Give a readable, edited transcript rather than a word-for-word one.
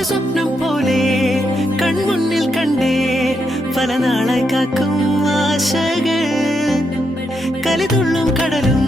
ഒരു സ്വപ്നം പോലെ കൺമുന്നിൽ കണ്ടേ പല നാളായി കാക്കും ആശകൾ കലിതുള്ളും കടലും